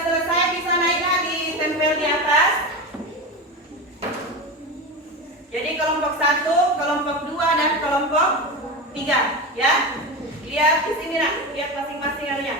sudah selesai bisa naik lagi, tempel di atas. Jadi kelompok 1, kelompok 2 dan kelompok 3 ya. Lihat di sini nak, lihat masing-masing harinya.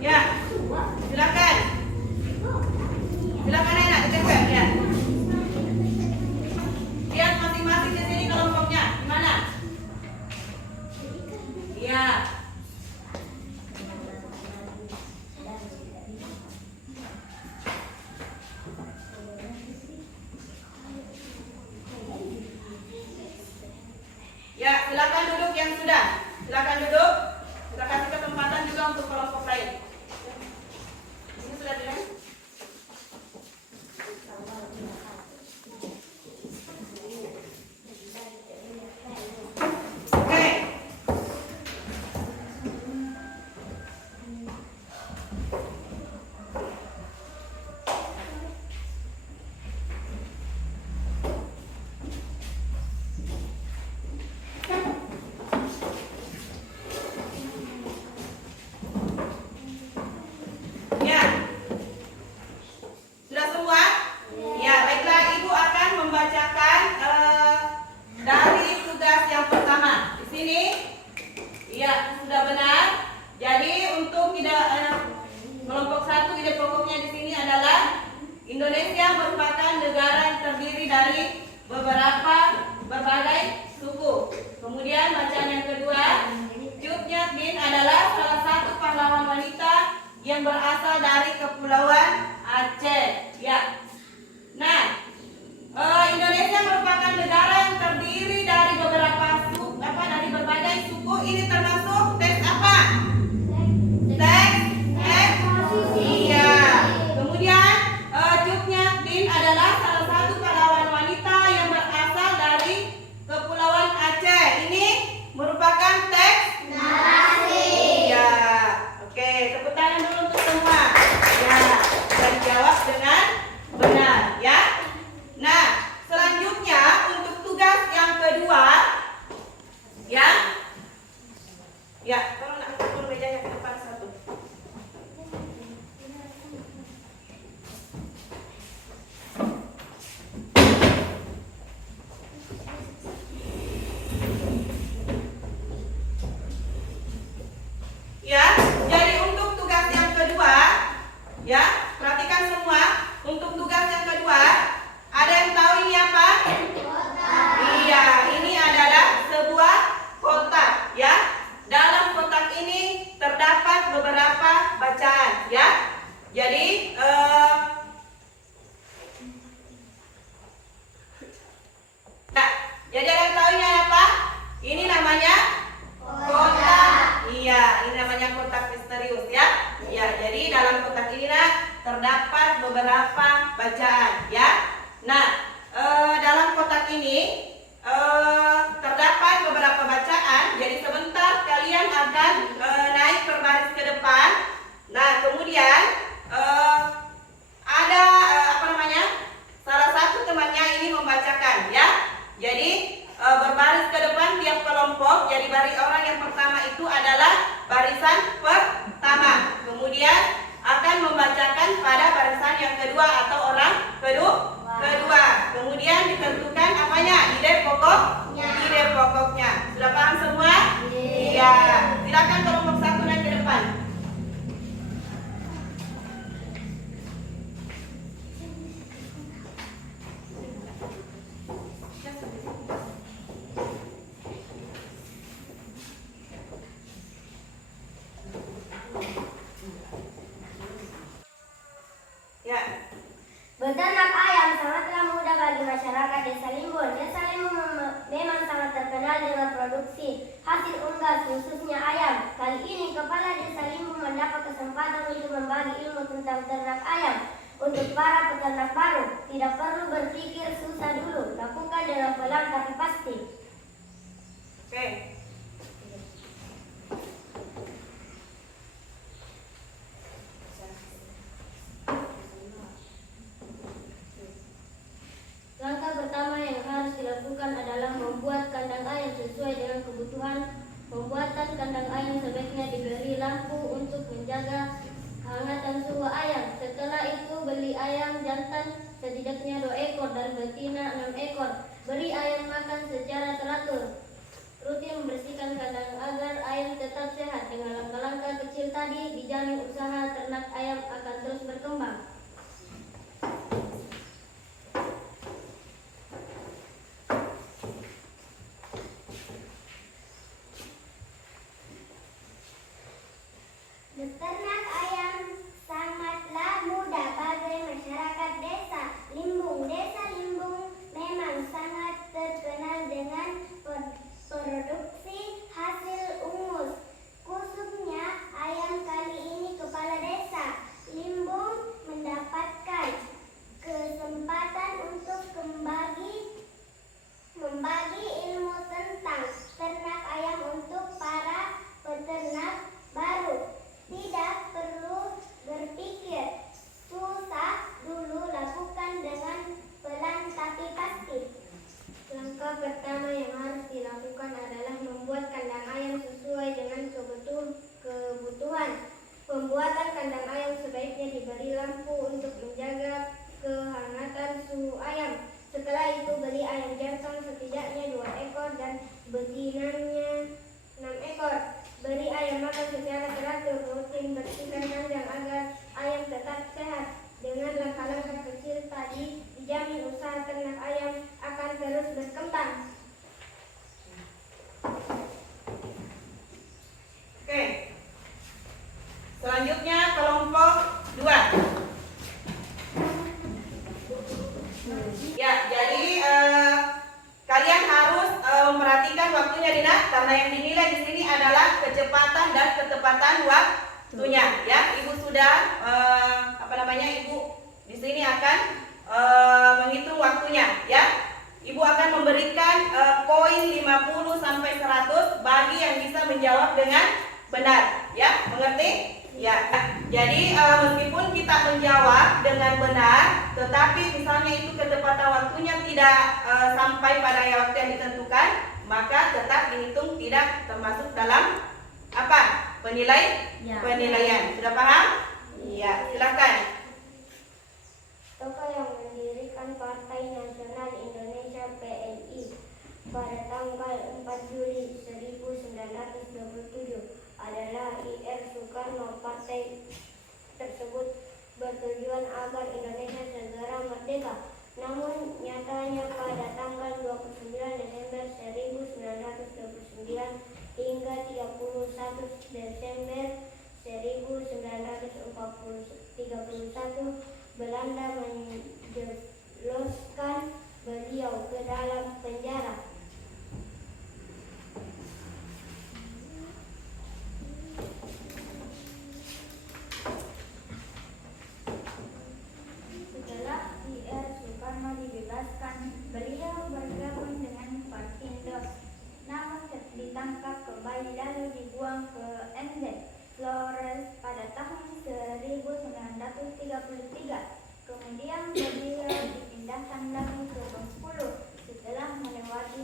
Ya, silakan. Silakan enak ditempel ya. Lihat masing-masing di sini kelompoknya gimana? Iya. Ya, silakan duduk yang sudah. Silakan duduk. Kita kasih kesempatan juga untuk kelompok lain. Ini sudah dilihat? Oke. Ya. Sudah semua? Ya, baiklah, Ibu akan membacakan dari tugas yang pertama. Di sini, ya sudah benar. Jadi untuk kelompok 1 ide pokoknya di sini adalah Indonesia merupakan negara yang terdiri dari berbagai suku. Kemudian bacaan yang kedua, Cut Nyak Dien adalah salah satu pahlawan wanita yang berasal dari Kepulauan Aceh. Ya. Nah, Indonesia merupakan negara yang terdiri dari dari berbagai suku. Ini termasuk teks apa? Teks iya. Kemudian Cut Nyak Dien adalah salah satu pahlawan wanita yang berasal dari Kepulauan Aceh. Ini merupakan teks narasi. Iya. Oke, tepuk tangan dulu untuk semua. Ya, sudah dijawab dengan benar ya. Nah, selanjutnya untuk tugas yang kedua ya. Ya, tolong nak turun mejanya ke depan satu. Ya, jadi untuk tugas yang kedua, ya, perhatikan semua. Untuk tugas yang kedua, ada yang tahu ini apa? Kotak. Iya, ini adalah sebuah kotak, ya. Dalam kotak ini terdapat beberapa bacaan, ya. Jadi, jadi ada yang tahu ini apa? Ini namanya kotak. Iya, ini namanya kotak misterius ya. Ya, jadi dalam kotak ini terdapat beberapa bacaan ya. Nah, dalam kotak ini terdapat beberapa bacaan. Jadi sebentar kalian akan naik berbaris ke depan. Nah, kemudian ada salah satu temannya ini membacakan ya. Jadi berbaris ke depan tiap kelompok. Jadi orang yang pertama itu adalah barisan pertama. Kemudian akan membacakan pada barisan yang kedua atau orang kedua. Kemudian ditentukan apanya? Ide pokoknya. Sudah paham semua? Iya. Silakan kelompok 1 naik ke depan. Ya. Beternak ayam sangatlah mudah bagi masyarakat Desa Limbun. Desa Limbun memang sangat terkenal dengan produksi hasil unggas, khususnya ayam. Kali ini Kepala Desa Limbun mendapat kesempatan untuk membagi ilmu tentang ternak ayam. Untuk para peternak baru, tidak perlu berpikir susah dulu. Lakukan dengan pelan tapi pasti. Oke. dilaksanakan secara teratur. Rutin membersihkan kandang agar ayam tetap sehat. Dengan langkah-langkah kecil tadi, dijamin usaha ternak ayam akan terus berkembang. Beternak ayam sangatlah mudah bagi masyarakat desa Limbung. Desa Limbung memang sangat terkenal dengan produksi hasil ungus, khususnya ayam. Kali ini Kepala Desa Limbung mendapatkan kesempatan untuk membagi ilmu tentang ternak ayam untuk para peternak baru. Tidak perlu berpikir susah dulu, lakukan dengan pelan tapi pasti. Langkah pertama yang harus dilakukan adalah membuat kandang ayam sesuai dengan kebutuhan. Pembuatan kandang ayam sebaiknya diberi lampu untuk menjaga kehangatan suhu ayam. Setelah itu beli ayam jantan setidaknya 2 ekor dan betinanya 6 ekor. Beri ayam makan secara teratur, rutin bersihkan kandang agar ayam tetap sehat. Dengan langkah-langkah kecil tadi, dijamin usaha ternak ayam akan terus berkembang. Oke. Selanjutnya kelompok 2. Ya, jadi kalian harus memperhatikan waktunya, Dina, karena yang dinilai di sini adalah kecepatan dan ketepatan waktunya. Ya, Ibu sudah Ibu di sini akan menghitung waktunya. Ya, Ibu akan memberikan koin 50 sampai 100 bagi yang bisa menjawab dengan benar. Ya, mengerti? Ya, jadi meskipun kita menjawab dengan benar, tetapi misalnya itu ketepatan waktunya tidak sampai pada waktu yang ditentukan, maka tetap dihitung tidak termasuk dalam penilaian. Sudah paham? Iya, silakan. Tokoh yang mendirikan Partai Nasional Indonesia PNI pada tanggal 4 Juli 1927 adalah I.R. Soekarno. Partai tersebut bertujuan agar Indonesia segera merdeka. Namun nyatanya pada tanggal 29 Desember 1929 hingga 31 Desember 1931 Belanda menjebloskan beliau ke dalam penjara. Setelah I.R. Soekarno dibebaskan, beliau bergabung dengan Partindo, namun ditangkap kembali lalu dibuang ke Ende, Flores pada tahun 1933. Kemudian beliau dipindahkan lagi ke Bengkulu setelah melewati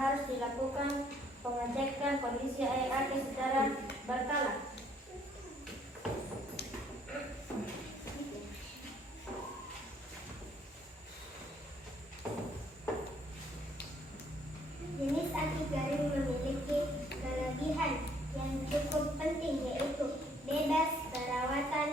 harus dilakukan pengecekan kondisi air ake secara berkala. Jenis aki garing memiliki kelebihan yang cukup penting, yaitu bebas perawatan.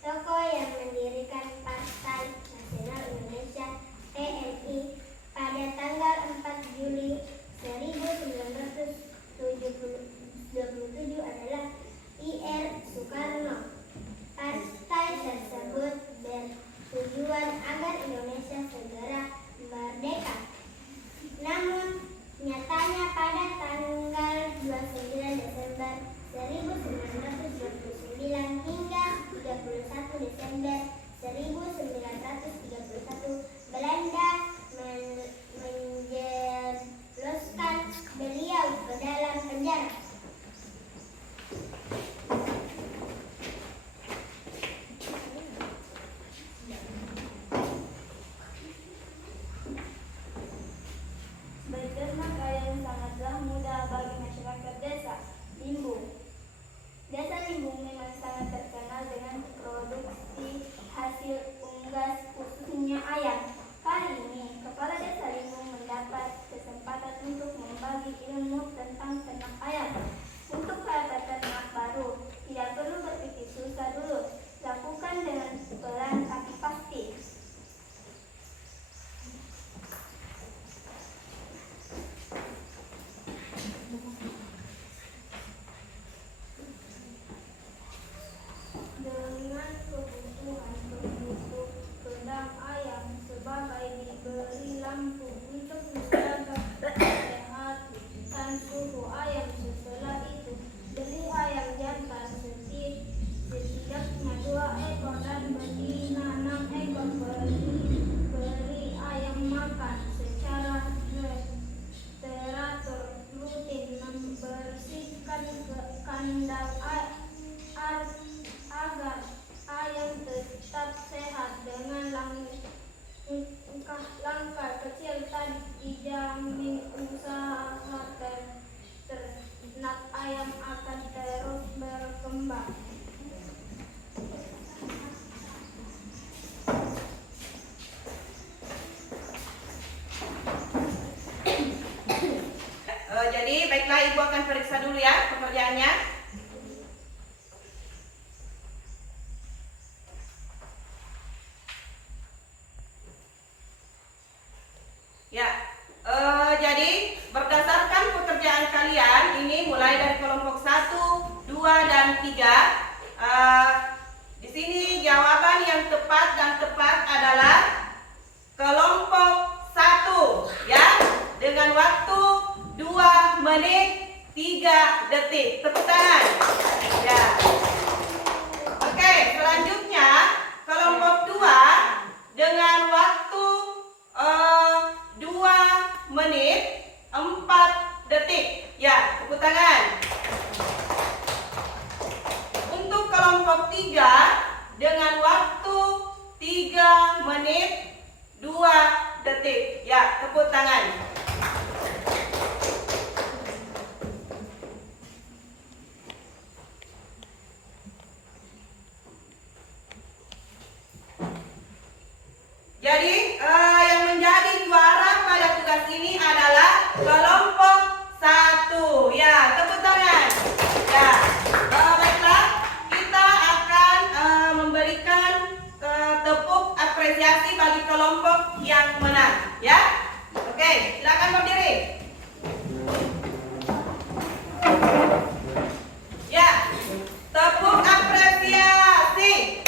Tokoh yang mendirikan Partai Nasional Indonesia (PNI) pada tanggal 4 Juli 1927 adalah Ir Soekarno. Partai tersebut bertujuan agar Indonesia segera merdeka. Namun nyatanya pada tanggal 29 Desember 1929 hingga 31 Desember 1931 Belanda menjebloskan beliau ke dalam penjara. Berternak ayam sangatlah mudah bagi masyarakat desa Limbung. Desa Limbung memang sangat terkenal dengan produksi hasil unggas khususnya ayam. Kali ini, Kepala Desa Limbung mendapat kesempatan untuk membagi ilmu tentang ternak ayam. Untuk para peternak baru, tidak perlu berpikir susah dulu. Lakukan dengan pelan tapi pasti. Dengan kebutuhan penduduk kandang ayam sebagai diberi lampu untuk menjaga kesehatan suhu ayam. Setelah itu beli ayam jantan setidaknya 2 ekor dan betina 6 ekor. Beri ayam makan secara teratur, rutin membersihkan kandang agar ayam tetap sehat. Dengan langkah kecil tadi dijamin usaha ternak ayam akan terus berkembang. Jadi baiklah, Ibu akan periksa dulu ya pekerjaannya. Ya, jadi berdasarkan pekerjaan kalian ini mulai dari kelompok 1, 2, dan 3. Di sini jawaban yang tepat adalah kelompok 1 ya, dengan waktu 2 menit 3 detik. Tepuk tangan. Ya. Oke, selanjutnya kelompok 2 dengan waktu 2 menit 4 detik. Ya, tepuk tangan. Untuk kelompok 3 dengan waktu 3 menit 2 detik. Ya, tepuk tangan. Jadi yang menjadi juara pada tugas ini adalah kelompok 1. Ya, tepuk tangan. Ya, baiklah, kita akan memberikan tepuk apresiasi bagi kelompok yang menang. Ya, oke, silakan berdiri. Ya, tepuk apresiasi.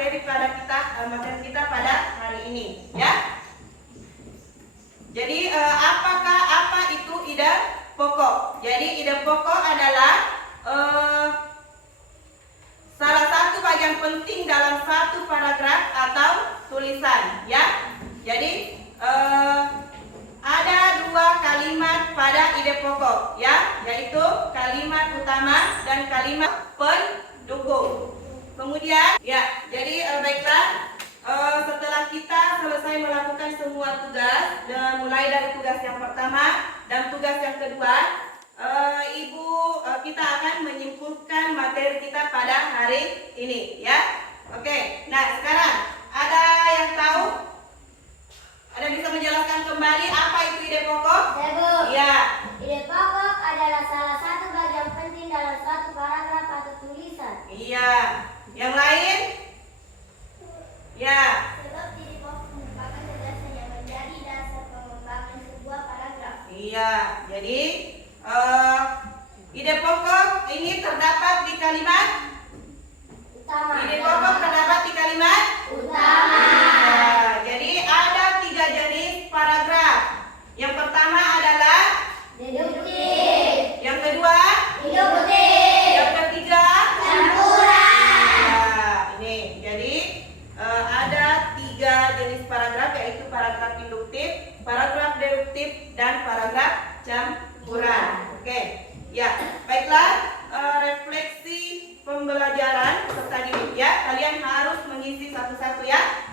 materi kita pada hari ini, ya. Jadi apa itu ide pokok? Jadi ide pokok adalah salah satu bagian penting dalam satu paragraf atau tulisan, ya. Jadi ada dua kalimat pada ide pokok, ya, yaitu kalimat utama dan kalimat pendukung. Kemudian, ya, jadi baiklah. Setelah kita selesai melakukan semua tugas, mulai dari tugas yang pertama dan tugas yang kedua, kita akan menyimpulkan materi kita pada hari ini, ya. Oke, nah sekarang ada yang tahu? Ada bisa menjelaskan kembali apa itu ide pokok? Ya, Bu. Ya. Ide pokok adalah salah satu bagian penting dalam suatu paragraf atau tulisan. Iya. Yang lain? Ya. Sebab ide pokok merupakan gagasan yang menjadi dasar pengembangan sebuah paragraf. Iya. Jadi ide pokok ini terdapat di kalimat Utama. ide pokok terdapat di kalimat Utama. Ya, jadi ada 3 jenis paragraf. Yang pertama adalah Deduktif. yang kedua, Induktif. yang ketiga. Campuran. Nah, ini jadi ada 3 jenis paragraf, yaitu paragraf induktif, paragraf deduktif, dan paragraf campuran. Oke, ya, baiklah. Refleksi pembelajaran peserta didik, ya, kalian harus mengisi satu-satu, ya.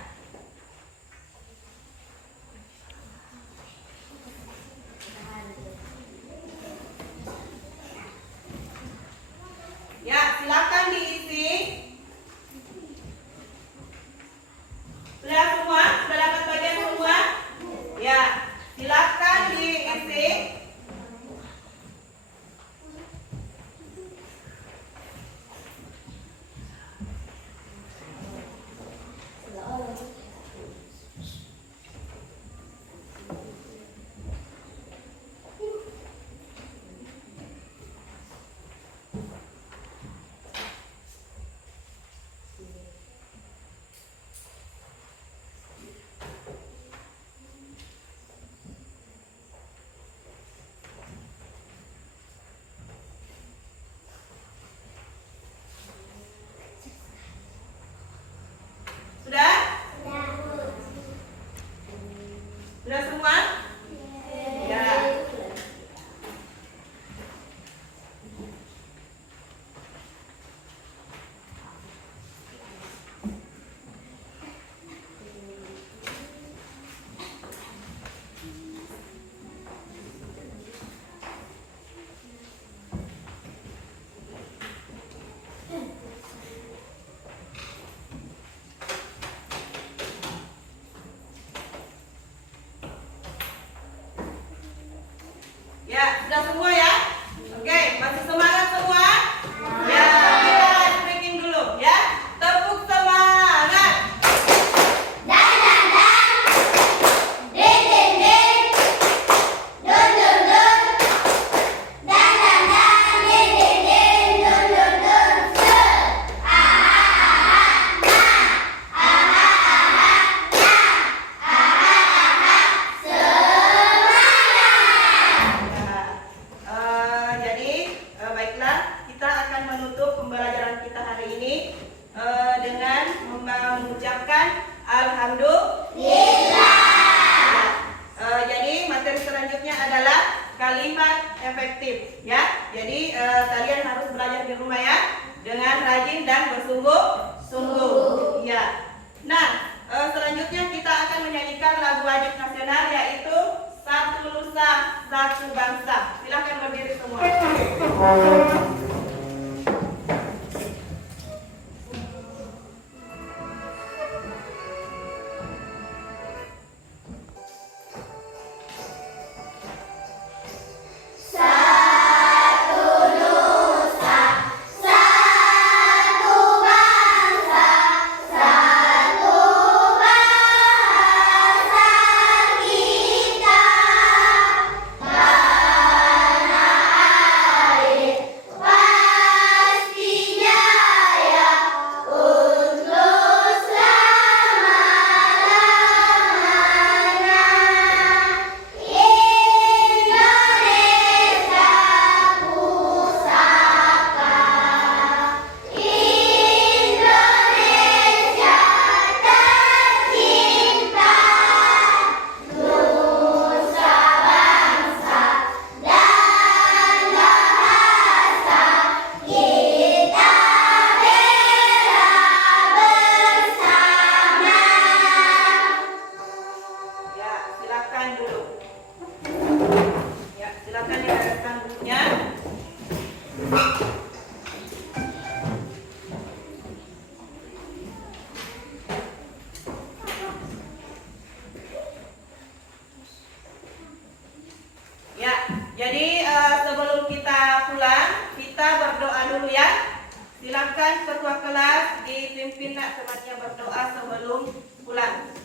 Ya, silakan diisi. Sudah semua? Sudah dapat bagian semua? Ya, silakan diisi. Sudah? Sudah semua? Ya. Ya, sudah semua ya? Oke, masih semangat semua? Ya, kita breaking dulu ya. Tepuk semangat. Dan dan dan. Den den den. Don don don. Dan dan dan. Den den den. Don don don. Set. Aha aha na. Aha aha na. Aha aha. Semangat. Jadi baiklah, kita akan menutup pembelajaran kita hari ini dengan mengucapkan alhamdulillah. Jadi materi selanjutnya adalah kalimat efektif, ya. Jadi kalian harus belajar di rumah, ya, dengan rajin dan bersungguh-sungguh. Ya. Nah, selanjutnya kita akan menyanyikan lagu wajib nasional, yaitu Satu Nusa Satu Bangsa. Silakan berdiri semua. Tanah air pimpin nak temannya berdoa sebelum pulang.